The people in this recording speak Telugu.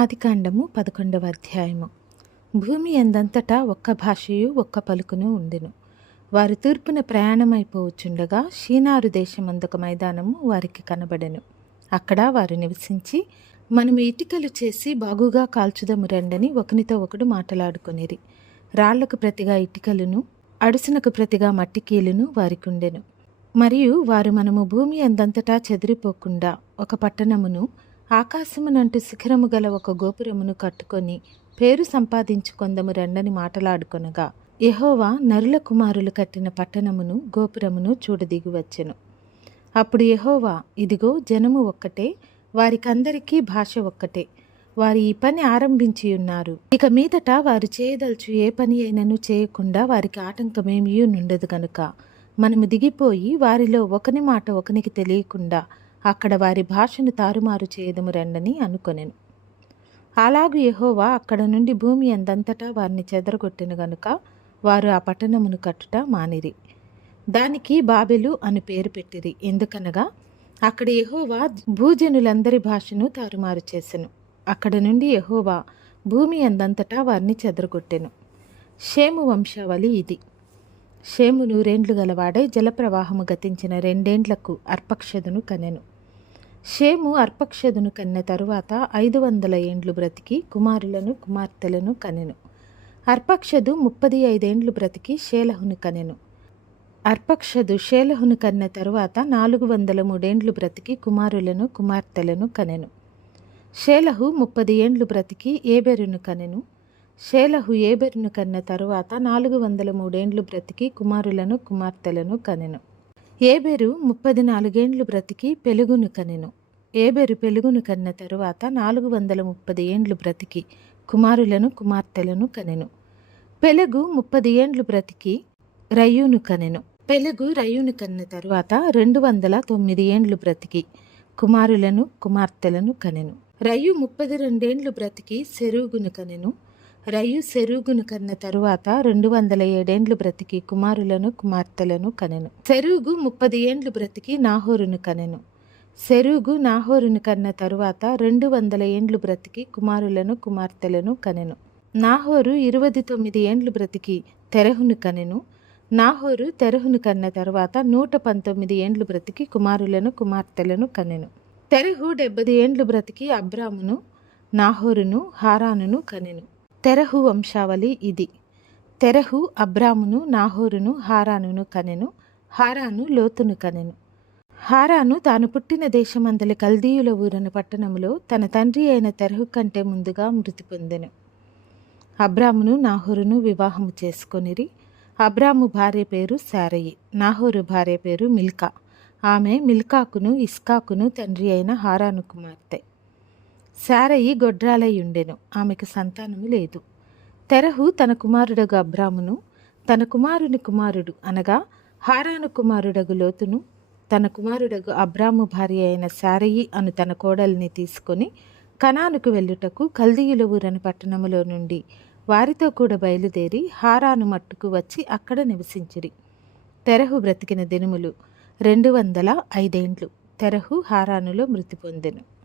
ఆదికాండము పదకొండవ అధ్యాయము. భూమి ఎందంతటా ఒక్క భాషయు ఒక్క పలుకును ఉండెను వారు తూర్పున ప్రయాణమైపోవచ్చుండగా షీనారు దేశమందొక మైదానము వారికి కనబడెను. అక్కడ వారు నివసించి మనము ఇటుకలు చేసి బాగుగా కాల్చుదము రండని ఒకనితో ఒకడు మాటలాడుకొనిరి. రాళ్ళకు ప్రతిగా ఇటుకలను అడుసునకు ప్రతిగా మట్టి కీలును వారికుండెను. మరియు వారు మనము భూమి అందంతటా చెదిరిపోకుండా ఒక పట్టణమును ఆకాశమునంటూ శిఖరము గల ఒక గోపురమును కట్టుకొని పేరు సంపాదించుకొందము రెండని మాటలాడుకొనగా యహోవా నరుల కుమారులు కట్టిన పట్టణమును గోపురమును చూడదిగి వచ్చెను. అప్పుడు యహోవా ఇదిగో జనము ఒక్కటే వారికందరికీ భాష ఒక్కటే. వారు ఈ పని ఆరంభించి ఉన్నారు ఇక మీదట వారు చేయదలుచు ఏ పని అయినను చేయకుండా వారికి ఆటంకమేమీ నుండదు గనుక మనము దిగిపోయి వారిలో ఒకని మాట ఒకనికి తెలియకుండా అక్కడ వారి భాషను తారుమారు చేయదము రండని అనుకొనెను. అలాగు యహోవా అక్కడ నుండి భూమి అందంతటా వారిని చెదరగొట్టిన గనుక వారు ఆ పట్టణమును కట్టుట మానిరి. దానికి బాబెలు అని పేరు పెట్టిరి. ఎందుకనగా అక్కడ యహోవా భూజనులందరి భాషను తారుమారు చేసెను. అక్కడ నుండి యహోవా భూమి అందంతటా వారిని చెదరగొట్టెను. షేము వంశావళి ఇది. షేము నూరేండ్లు గలవాడై జలప్రవాహము గతించిన రెండేండ్లకు అర్పక్షదును కనెను. షేము అర్పక్షదును కన్న తరువాత ఐదు వందల ఏండ్లు బ్రతికి కుమారులను కుమార్తెలను కనెను. అర్పక్షదు ముప్పది ఐదేండ్లు బ్రతికి షేలహును కనెను. అర్పక్షదు షేలహును కన్న తరువాత నాలుగు వందల మూడేండ్లు బ్రతికి కుమారులను కుమార్తెలను కనెను. షేలహు ముప్పది ఏండ్లు బ్రతికి ఏబెరును కనెను. షేలహు ఏబెరును కన్న తరువాత నాలుగు వందల మూడేండ్లు బ్రతికి కుమారులను కుమార్తెలను కనెను. ఏబెరు ముప్పది నాలుగేండ్లు బ్రతికి పెలుగును కనెను. ఏబెరు పెలుగును కన్న తరువాత నాలుగు వందల ముప్పది ఏండ్లు బ్రతికి కుమారులను కుమార్తెలను కనెను. పెలుగు ముప్పది ఏండ్లు బ్రతికి రయ్యూను కనెను. పెలుగు రయ్యూను కన్న తరువాత రెండు వందల తొమ్మిది ఏండ్లు బ్రతికి కుమారులను కుమార్తెలను కనెను. రయ్యు ముప్పది రెండేండ్లు బ్రతికి సెరుగును కనెను. రయు సెరుగును కన్న తరువాత రెండు వందల ఏడేండ్లు బ్రతికి కుమారులను కుమార్తెలను కనెను. సెరుగు ముప్పది ఏండ్లు బ్రతికి నాహోరును కనెను. సెరుగు నాహోరును కన్న తరువాత రెండు వందల ఏండ్లు బ్రతికి కుమారులను కుమార్తెలను కనెను. నాహోరు ఇరవై తొమ్మిది ఏండ్లు బ్రతికి తెరహును కనెను. నాహోరు తెరహును కన్న తరువాత నూట పంతొమ్మిది ఏండ్లు బ్రతికి కుమారులను కుమార్తెలను కనెను. తెరహు డెబ్బది ఏండ్లు బ్రతికి అబ్రామును నాహోరును హారానును కనెను. తెరహు వంశావళి ఇది. తెరహు అబ్రామును నాహోరును హారానును కనెను హారాను లోతును కనెను. హారాను తాను పుట్టిన దేశమందలి కల్దీయుల ఊరన పట్టణములో తన తండ్రి అయిన తెరహు కంటే ముందుగా మృతి పొందెను. అబ్రామును నాహోరును వివాహము చేసుకొనిరి అబ్రాము భార్య పేరు శారయి నాహోరు భార్య పేరు మిల్కా. ఆమె మిల్కాకును ఇస్కాకును తండ్రి అయిన హారాను కుమార్తె. శారయి గొడ్రాలై ఉండెను. ఆమెకు సంతానము లేదు. తెరహు తన కుమారుడగు అబ్రామును తన కుమారుని కుమారుడు అనగా హారాను కుమారుడగు లోతును తన కుమారుడగు అబ్రాము భార్య అయిన శారయి అను తన కోడల్ని తీసుకొని కనానుకు వెళ్ళుటకు కల్దీయుల ఊరని పట్టణములో నుండి వారితో కూడా బయలుదేరి హారాను మట్టుకు వచ్చి అక్కడ నివసించిరి. తెరహు బ్రతికిన దినములు రెండు వందల ఐదేండ్లు. తెరహు హారానులో మృతి పొందెను.